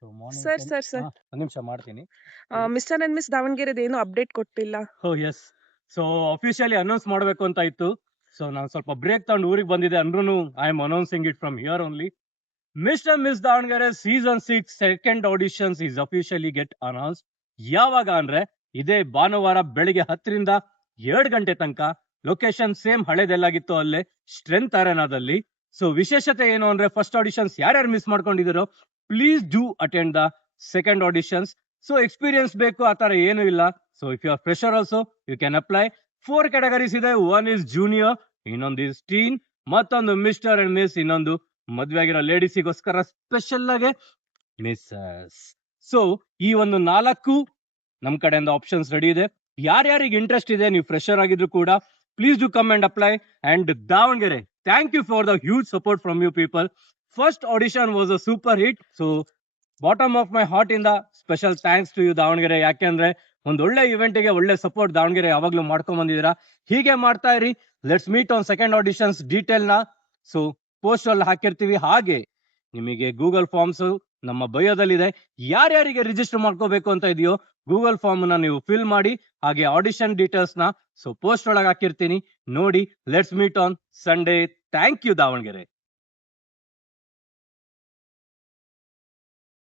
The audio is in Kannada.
So morning sir 10 sir sir ಒಂದು ನಿಮಿಷ ಮಾಡ್ತೀನಿ. ಹೇಳಿ. ಮಿಸ್ಟರ್ ಅಂಡ್ ಮಿಸ್ ದಾವಣಗೆರೆದು ಏನು ಅಪ್ಡೇಟ್ ಕೊಟ್ಟಿಲ್ಲ. ಓ ಎಸ್. ಸೊ ಅಫಿಷಿಯಲಿ ಅನೌನ್ಸ್ ಮಾಡಬೇಕು ಅಂತ ಇತ್ತು. ಸೊ ನಾನು ಸ್ವಲ್ಪ ಬ್ರೇಕ್ ತಗೊಂಡು ಊರಿಗೆ ಬಂದಿದ್ದೆ ಅಂದ್ರೂ I am announcing it from here only. Mister miss Davanagere season 6 second auditions is officially get announce. ಯಾವಾಗ ಅಂದ್ರೆ ಇದೇ ಭಾನುವಾರ ಬೆಳಿಗ್ಗೆ 10ರಿಂದ 2 ಗಂಟೆ ತನಕ. ಲೊಕೇಶನ್ ಸೇಮ್ ಹಳೇದೆಲ್ಲಾಗಿತ್ತು ಅಲ್ಲೇ, ಸ್ಟ್ರೆಂತ್ ಅರೆನಾದಲ್ಲಿ. ಸೊ ವಿಶೇಷತೆ ಏನು ಅಂದ್ರೆ ಫಸ್ಟ್ ಆಡಿಷನ್ಸ್ ಯಾರ್ಯಾರು ಮಿಸ್ ಮಾಡ್ಕೊಂಡಿದ್ದೀರೋ please do attend the second auditions. So experience ಬೇಕು ಆ ತರ ಏನು ಇಲ್ಲ. So if you are fresher also you can apply. 4 categories ಇದೆ. ಒನ್ ಇಸ್ ಜೂನಿಯರ್, ಇನ್ನೊಂದು ಇಸ್ ಟೀನ್, ಮತ್ತೊಂದು ಮಿಸ್ಟರ್ ಅಂಡ್ ಮಿಸ್, ಇನ್ನೊಂದು ಮದ್ವೆ ಆಗಿರೋ ಲೇಡೀಸಿಗೋಸ್ಕರ ಸ್ಪೆಷಲ್ ಆಗಿ ಮಿಸ್ಸಸ್. ಸೊ ಈ ಒಂದು 4 ನಮ್ ಕಡೆಯಿಂದ ಆಪ್ಷನ್ಸ್ ರೆಡಿ ಇದೆ. ಯಾರ್ಯಾರಿಗೆ ಇಂಟ್ರೆಸ್ಟ್ ಇದೆ, ನೀವು ಫ್ರೆಶರ್ ಆಗಿದ್ರು ಕೂಡ please do come and apply. And Davanagere, thank you for the huge support from you people. First audition was a super hit. So bottom of my heart ಇಂದ special thanks to you Davanagere. ಯಾಕೆಂದ್ರೆ ಒಂದು ಒಳ್ಳೆ ಇವೆಂಟ್ಗೆ ಒಳ್ಳೆ ಸಪೋರ್ಟ್ ದಾವಣಗೆರೆ ಯಾವಾಗ್ಲೂ ಮಾಡ್ಕೊಂಡ್ ಬಂದಿದ್ದೀರಾ. ಹೀಗೆ ಮಾಡ್ತಾ ಇರಿ. Let's meet on second auditions detail ನ ಸೊ ಪೋಸ್ಟ್ ಅಲ್ಲಿ ಹಾಕಿರ್ತೀವಿ. ಹಾಗೆ ನಿಮಗೆ ಗೂಗಲ್ ಫಾರ್ಮ್ಸ್ ನಮ್ಮ ಬಯೋದಲ್ಲಿದೆ. ಯಾರ್ಯಾರಿಗೆ ರಿಜಿಸ್ಟರ್ ಮಾಡ್ಕೋಬೇಕು ಅಂತ ಇದೆಯೋ ಗೂಗಲ್ ಫಾರ್ಮ್ ನ ನೀವು ಫಿಲ್ ಮಾಡಿ. ಹಾಗೆ ಆಡಿಷನ್ ಡೀಟೇಲ್ಸ್ ನ ಸೊ ಪೋಸ್ಟ್ ಒಳಗೆ ಹಾಕಿರ್ತೀನಿ ನೋಡಿ. Let's meet on Sunday. Thank you Davanagere.